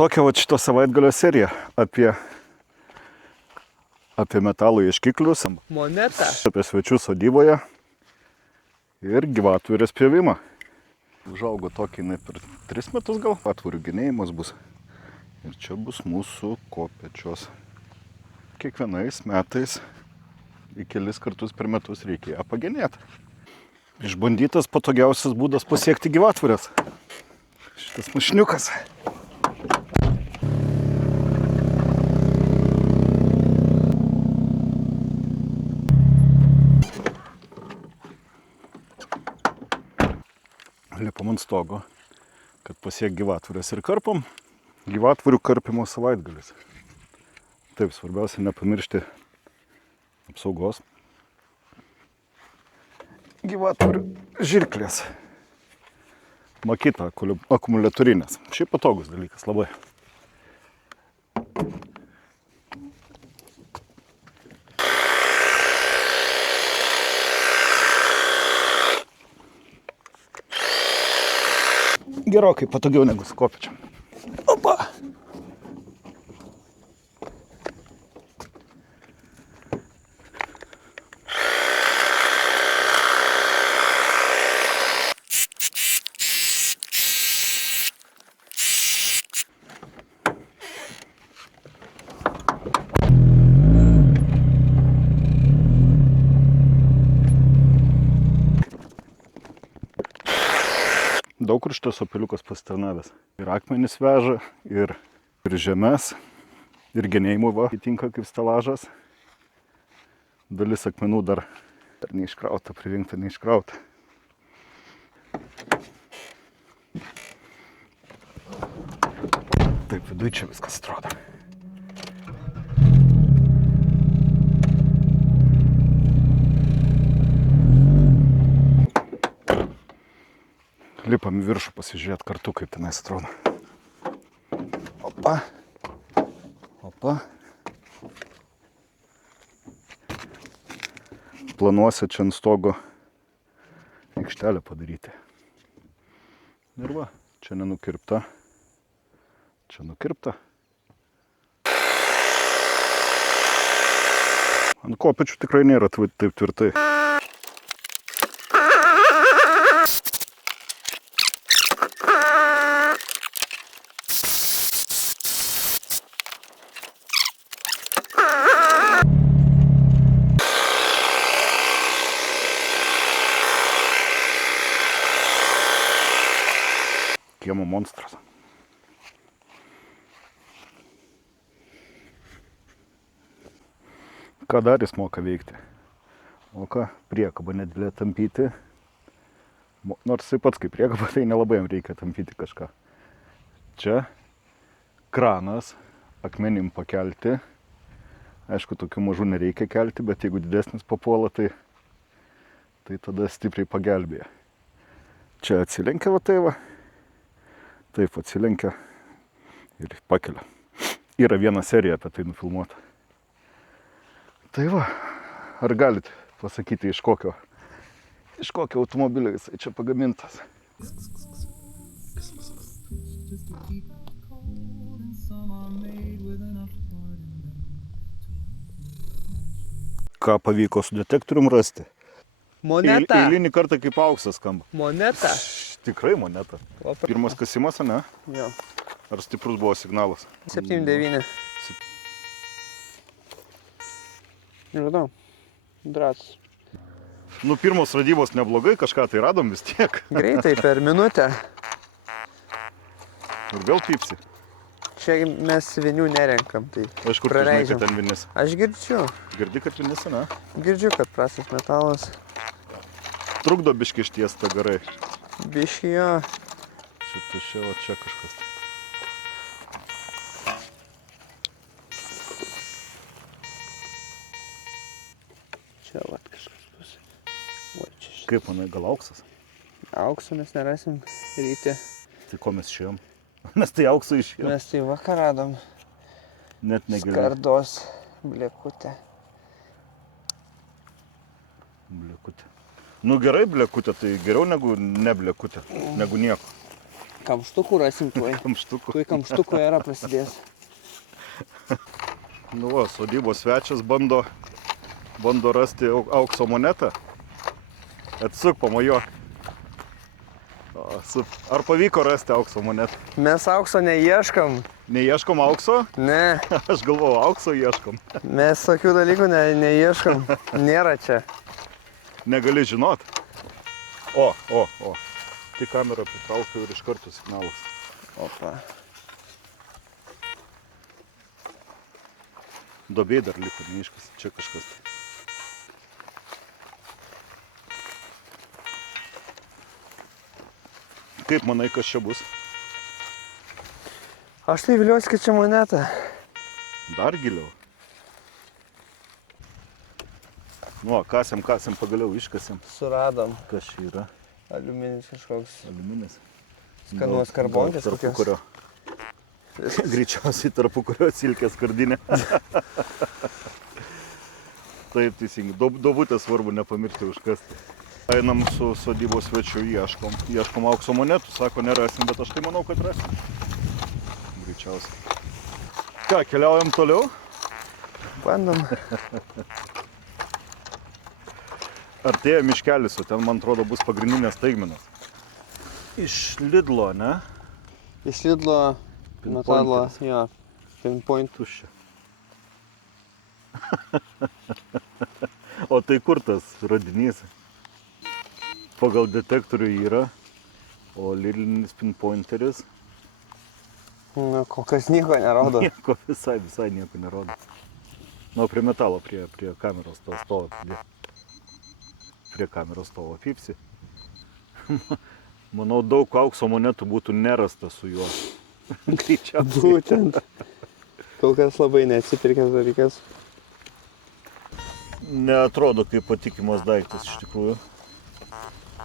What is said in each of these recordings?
tokia va šito savaitgalio serija apie metalų ieškiklius, Monetą. apie svečius sodyboje ir gyvatvorės pjovimą. Užaugo tokį per 3 metus gal, atvorių genėjimas bus. Ir čia bus mūsų kopėčios. Kiekvienais metais į kelis kartus per metus reikia ją pagenėti. Išbandytas patogiausias būdas pasiekti gyvatvorės. Šitas mašiniukas. Lipam ant stogo, kad pasiek gyvatvorės ir karpam. Gyvatvorių karpimo savaitgalis. Taip, svarbiausia nepamiršti apsaugos. Gyvatvorių žirklės. Makita akumuliatorinės. Šiaip patogus dalykas labai. Gerokai patogiau negu su kopėčiom. Opa! Daug kur šitas opeliukas pasitarnavęs. Ir akmenis veža, ir žemes, ir genėjimui va įtinka kaip stelažas. Dalis akmenų dar neiškrauta, pririnkta neiškrauta. Taip, viduj čia viskas atrodo. Lipam į viršų pasižiūrėti kartu, kaip tenais atrodo. Opa. Opa. Planuosi čia ant stogo aikštelę padaryti. Ir va, čia nenukirpta. Čia nukirpta. Ant kopėčių tikrai nėra taip tvirtai. Kiemo monstras. Ką dar jis moka veikti? Moka priekabą nedidelę tampyti. Nors jisai pats kaip priekaba, tai nelabai jam reikia tampyti kažką. Čia kranas akmenim pakelti. Aišku, tokių mažų nereikia kelti, bet jeigu didesnis papuola, tai tada stipriai pagelbėja. Čia atsilenkia va tai va. Taip atsilenkia ir pakelia. Yra viena serija apie tai nufilmuota. Tai va, ar galit pasakyti, iš kokio automobilio jisai čia pagamintas? Ką pavyko su detektorium rasti? Moneta. Eilinį kartą kaip auksas skamba. Moneta. Tikrai moneta. Pirmas kasimas, ne? Jo. Ar stiprus buvo signalas? 7-9. Nežinau. Drąs. Nu, pirmos radybos neblogai, kažką tai radom vis tiek. Greitai, per minutę. Ir vėl pypsi. Čia mes vinių nerenkam, tai Aš kur tu žinai, kad ten vinis? Aš girdžiu. Girdi, kad vinis, ne? Girdžiu, kad prastas metalas. Trukdo biški išties tą garai. Biški jo. Čia tuščia, o čia kažkas. Čia vat kažkas bus. O, čia šitą. Kaip manai, gal auksas? Auksų mes nerasim ryti. Tai ko mes išėjom? Mes tai auksą išėjom. Mes tai vakar radom. Net negirdėjau. Skardos blekutę. Blekutė. Nu gerai blekutė, tai geriau negu ne blekutė, negu nieko. Kamštukų rasim tuoj. Kamštukų. Tuoj kamštukų era prasidės. Nu, va, sodybos svečias bando rasti aukso monetą. Atsuk, pamojuok. Ar pavyko rasti aukso monetą? Mes aukso neieškam. Neieškom aukso? Ne, Aš galvoju, aukso ieškom. mes tokių dalykų neieškam. Nėra čia. Negali žinot. O. Tai kamerą pritraukiau ir iš karto signalas. Opa. Dobė dar liko, neiškas. Čia kažkas. Kaip manai, kas čia bus? Aš tai viliuosi, kad čia moneta. Dar giliau. Nu, kasėm, pagaliau iškasėm. Suradom. Kas čia yra? Aliuminis kažkoks. Aliuminis. Skanuos karbonkės kokios. Tarpukario. Greičiausiai tarpukario silkės skardinė. Taip, teisingai. Duobutės svarbu nepamiršti užkasti. Einam su sodybos svečiu, ieškom aukso monetų. Sako, nerasim, bet aš tai manau, kad rasim. Greičiausiai. Ką, keliaujam toliau? Bandom. Artėja miškelis, o ten, man atrodo, bus pagrindinės staigmenos. Iš Lidlo, ne? Iš Lidlo metalo, jo, pinpoint. Tuščia. O tai kur tas radinys? Pagal detektorių yra, o Lidlinis pinpointeris. Na, kol kas nieko nerodo. Nieko, visai nieko nerodo. Nu, prie metalo, prie kameros to stovo. Prie kameros stovo pipsi. Manau, daug aukso monetų būtų nerasta su juo. Greičiausiai. Būtent. Kol kas labai neatsipirkęs dalykas. Neatrodo kaip patikimas daiktas iš tikrųjų.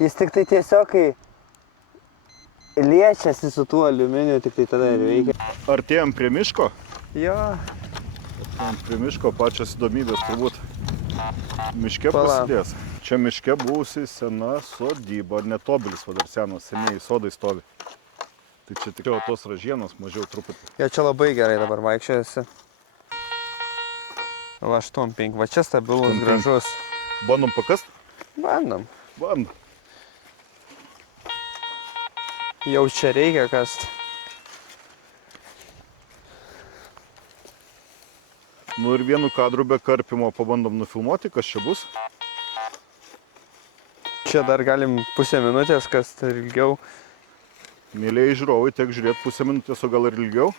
Jis tik tai tiesiog, kai liečiasi su tuo aliuminiu, tik tai tada ir veikia. Artėjom prie miško? Jo. Artėjom prie miško, pačios įdomybės turbūt. Miške Pala. prasidės. Čia miške buvusi sena sodyba, netobilis, va dar senos, seniai sodai stovi. Tai čia tik tos ražienos, mažiau truputį. Jo, čia labai gerai dabar vaikščiojasi. Va, štompink. Va čia stabilus, Štompink. gražus. Bandom pakast? Bandom. Bandom. Jau čia reikia kast. Nu ir vienu kadru be karpimo pabandom nufilmuoti, kas čia bus. Čia dar galim pusę minutės kast ir ilgiau. Mėlėjai žiūrovai, tiek žiūrėti pusę minutės, o gal ir ilgiau.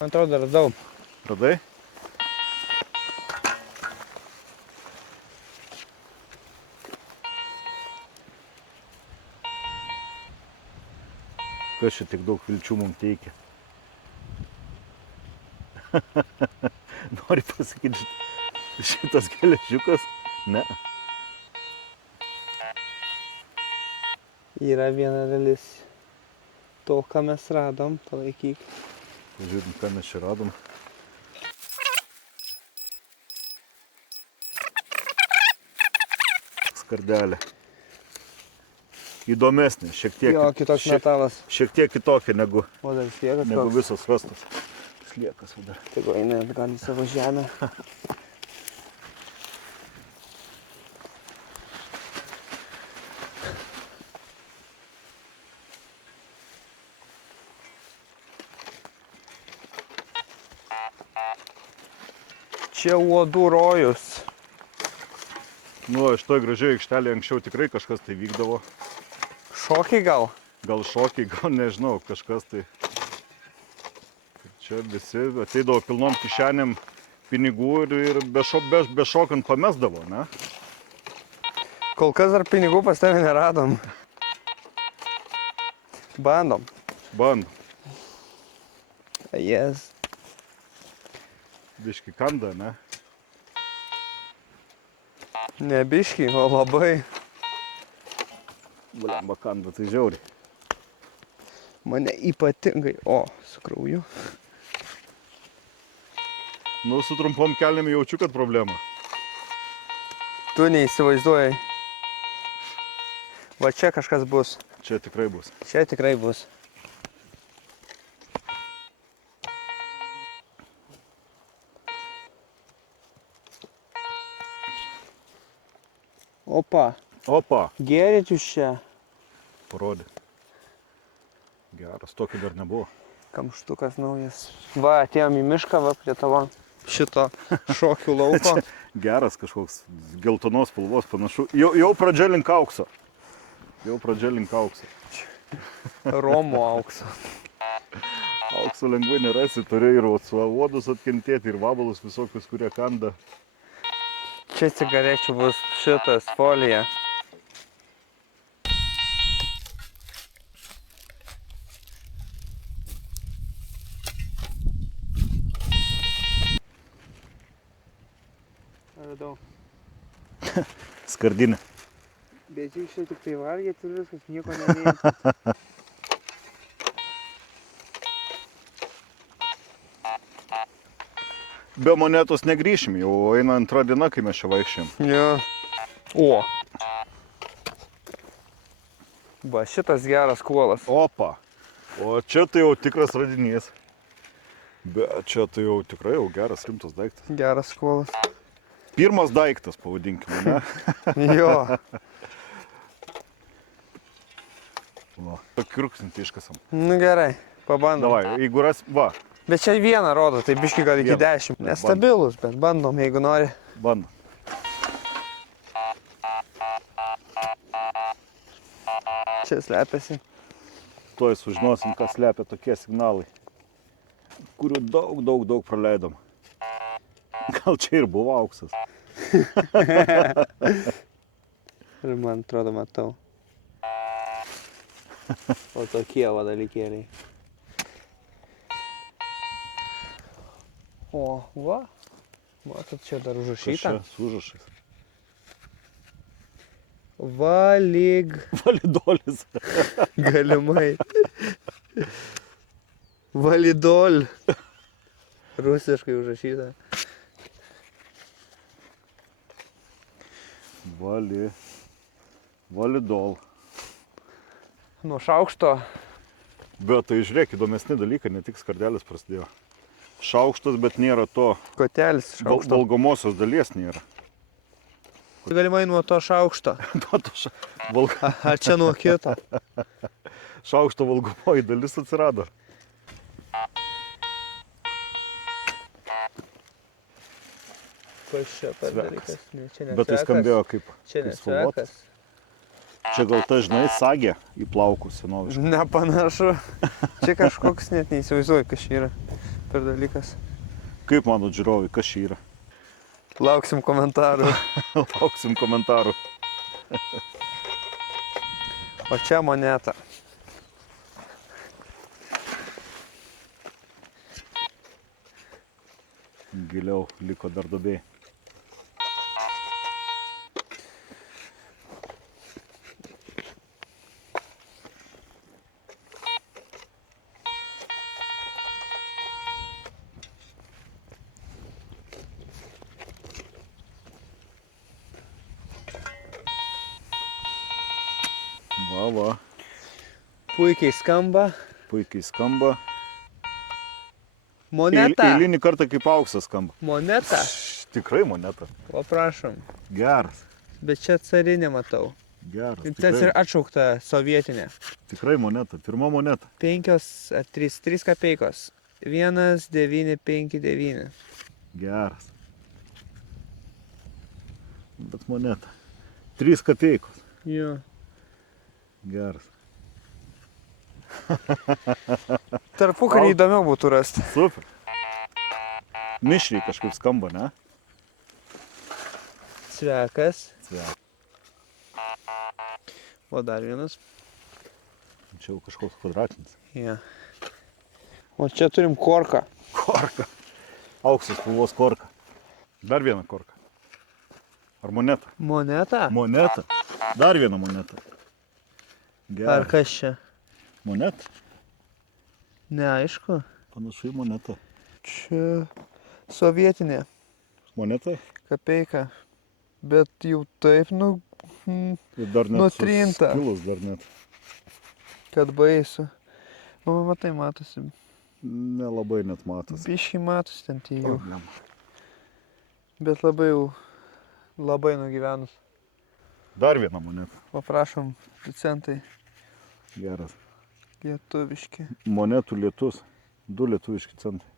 Man atrodo, radau. Radai? Kas čia tik daug vilčių mums teikia? Nori pasakyti, šitas geležiukas? Ne. Yra viena dalis to, ką mes radom. Palaikyk. Žiūrim, ką mes čia radom. Skardelė. Įdomesnė, šiek tiek. Jo, kitoks metalas. Šiek tiek kitokia negu O dar sliekas koks. visos rastos. Sliekas va dar. Tegu eina atgal į savo žemę. Čia uodų rojus. Nu, šitoj gražiai aikštelėje anksčiau tikrai kažkas tai vykdavo. Šokiai gal? Gal šokiai, gal nežinau, kažkas tai. Čia visi ateidavo pilnom kišenėm pinigų ir bešokant pamesdavo, ne? Kol kas dar pinigų pas tave neradom. Bandom. Bandom. Yes. Biški kanda, ne? Ne biški, o labai. Blemba kanda, tai žiauriai. Mane ypatingai. O, su krauju. Nu, su trumpom kelnėm jaučiu, kad problema. Tu neįsivaizduoji. Va čia kažkas bus. Čia tikrai bus. Čia tikrai bus. Opa. Opa. Gėrėt jūs čia. Parodė. Geras, tokio dar nebuvo. Kamštukas naujas. Va, atėjom į mišką, va, prie tavo šito šokių lauko. Geras kažkoks geltonos spalvos panašu. Jau pradžia link aukso. Romo aukso. Aukso lengvai nerasi, turi ir uodus atkentėti, ir vabalus visokius, kurie kanda. Čia cigarečių bus šitas folija. Radau. Skardinė. Bet jūs čia tik tai valgėt ir viskas, nieko neveikia. Be monetos negrįšim, jau eina antra diena, kai mes čia vaikščiam. Jo. O. Va, šitas geras kuolas. Opa. O čia tai jau tikras radinys. Bet čia tai jau tikrai jau geras, rimtas daiktas. Geras kuolas. Pirmas daiktas, pavadinkime, ne? Jo. Va. Kirksnitį iškasam. Nu gerai, pabandom. Davai, jeigu ras, va, Bet čia vieną rodo, tai biški gal iki 10. Nestabilus, bet bandom, jeigu nori. bandom. Čia slepiasi. Tuoj sužinosim, kas slepia tokie signalai, kurių daug praleidom. Gal čia ir buvo auksas. Ir man atrodo matau. O tokie va dalykėliai. O, va. Matot, čia dar užrašyta. Kas čia su užrašais? Validolis. Galimai. Validol. Rusiškai užrašyta. Validol. Nuo šaukšto. Bet tai žiūrėk, įdomesni dalykai, ne tik skardelis prasidėjo. Šaukštas, bet nėra to Kotelis šaukšto. valgomosios dalies nėra. Galimai nuo to šaukšto. Ar čia nuo kito? Šaukšto valgomoji dalis atsirado. Kas čia per dalykas? Ne, čia ne Bet tai svekas. skambėjo kaip Čia ne spalvotas. svekas. Čia gal ta, žinai, sagė į plaukus senoviškai. Nepanašu. Čia kažkoks net neįsivaizduoju, kas čia yra per dalykas. Kaip mano žiūrovai, kas čia yra? Lauksim komentarų. Lauksim komentarų. O čia moneta. Giliau liko dar duobė. Va. Puikiai skamba. Puikiai skamba. Moneta. Eilinį kartą kaip auksas skamba. Moneta. Tikrai moneta. O prašom. Geras. Bet čia carinė matau. Geras. Tas ir atšaukta sovietinė. Tikrai moneta. Pirma moneta. 5 ar 3 kapeikos. 1,959. Geras. Bet moneta. 3 kapeikos. Jo. Geras. Tarpukarį įdomiau būtų rasti. Super. Mišriai kažkaip skamba, ne? Svekas. Sveika. O dar vienas. Čia jau kažkoks kvadratinis. Ja. O čia turim korką. Korka. Auksas spalvos korka. Dar viena korka. Ar moneta? Moneta? Moneta. Dar viena moneta. Ar Geras. kas čia? Moneta. Neaišku. Panašu į monetą. Čia sovietinė Moneta? kapeika. Bet jau taip, Ir dar net Nutrinta. Skilus dar net. kad baisu. O, matai, matosi. Nelabai net matosi. Biškai matosi ten tie jau. Problema. Bet labai nugyvenus. Dar viena moneta. Paprašom, licentai Geras. lietuviški. Monetų lietus. 2 lietuviški centai.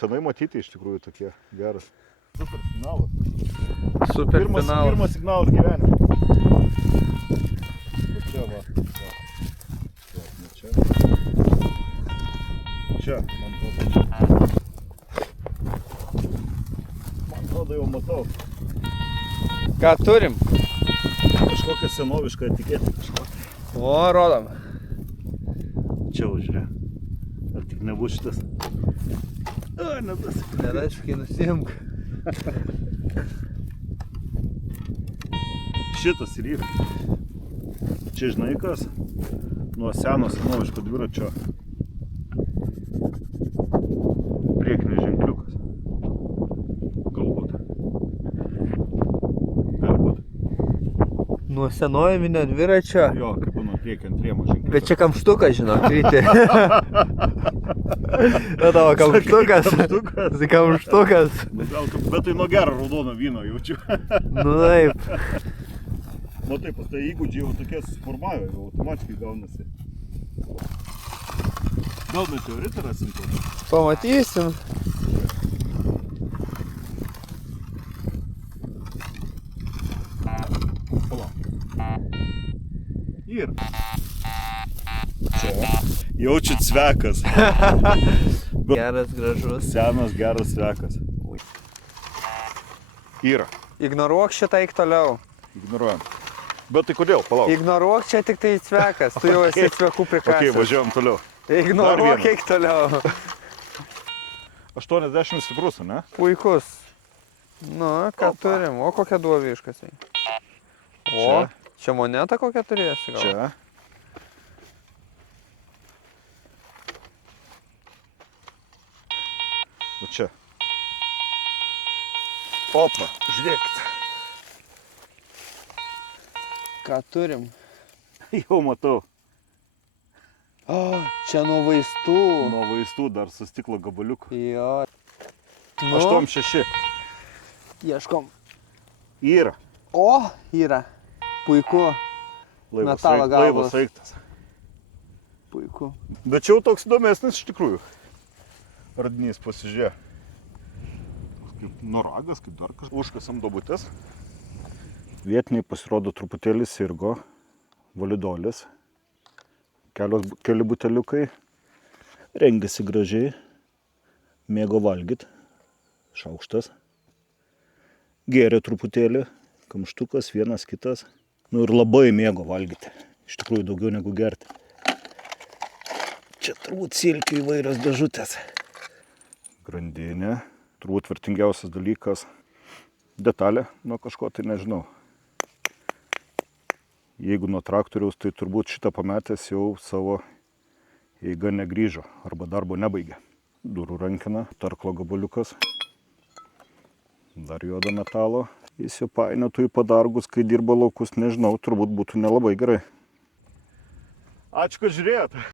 Senai matyti iš tikrųjų tokie. Geras. Super signalas. Super finalas. Pirmas signalas gyvenime. Va čia va. Čia. Čia, man atrodo. Man atrodo jau matau. Ką turim? Kažkokią senovišką etiketę kažkokią. O, rodom. Čia užžiūrė. Ar tik nebus šitas? O, ne tas. Nedaškai nusimk. Šitas ir yra. Čia žinai kas? Nuo seno senoviško dviračio priekinis ženkliukas. Galbūt. Gali būt. Nuo senoviminio dviračio. Jo, kaip būna priekį ant rėmo ženkliukas. Bet čia kamštukas, žinok, kryti. Na tavo kamštukas. Tai kamštukas. Nu, gal, bet tai nuo gero raudono vyno jaučiu. Nu taip. Nu taip, tai įgūdžiai jau tokie susiformavę, jau automatiškai gaunasi. Gal meteoritą rasim to? Pamatysim. Palauk. Ir. Čia. Jaučiat svekas. Geras, gražus. Senas, geras svekas. Yra. Ignoruok šitą, eik toliau. Ignoruojam. Bet tai kodėl? Palauk. Ignoruok čia tik tai svekas. Tu jau esi svekų prikasęs. Ok, važiuojam toliau. Ignoruok, eik toliau. 80 stiprus, ne? Puikus. Nu, ką turim? O kokia duovė iškasai? O, čia moneta kokią turėsi gal? Čia. O čia. Opa, žiūrėkit. Ką turim? Jau matau. O, čia nuo vaistų. Nuo vaistų dar su stiklo gabaliuku. Jo. Nu, 8,6. ieškom. Yra. O, yra. Puiku. Metalo gabalas. Laivas eiktas. Puiku. Bet čia jau toks įdomesnis iš tikrųjų. Radinys pasižiūrė. Kaip noragas, kaip dar kažkas. Užkasam duobutes. Vietiniai pasirodo truputėlį sirgo. Validolis. Keli buteliukai. Rengiasi gražiai. Mėgo valgyt. Šaukštas. Gėrė truputėlį. Kamštukas, vienas, kitas. Nu ir labai mėgo valgyti. Iš tikrųjų daugiau negu gerti. Čia turbūt silkių įvairios dėžutės. Grandinė. Turbūt vertingiausias dalykas. Detalė nuo kažko, tai nežinau. Jeigu nuo traktoriaus, tai turbūt šitą pametęs jau savo eiga negrįžo arba darbo nebaigė. Durų rankina, tarklo gabaliukas. Dar juodo metalo. Jis jau painiotų į padargus, kai dirba laukus, nežinau, turbūt būtų nelabai gerai. Ačiū, kad žiūrėjot.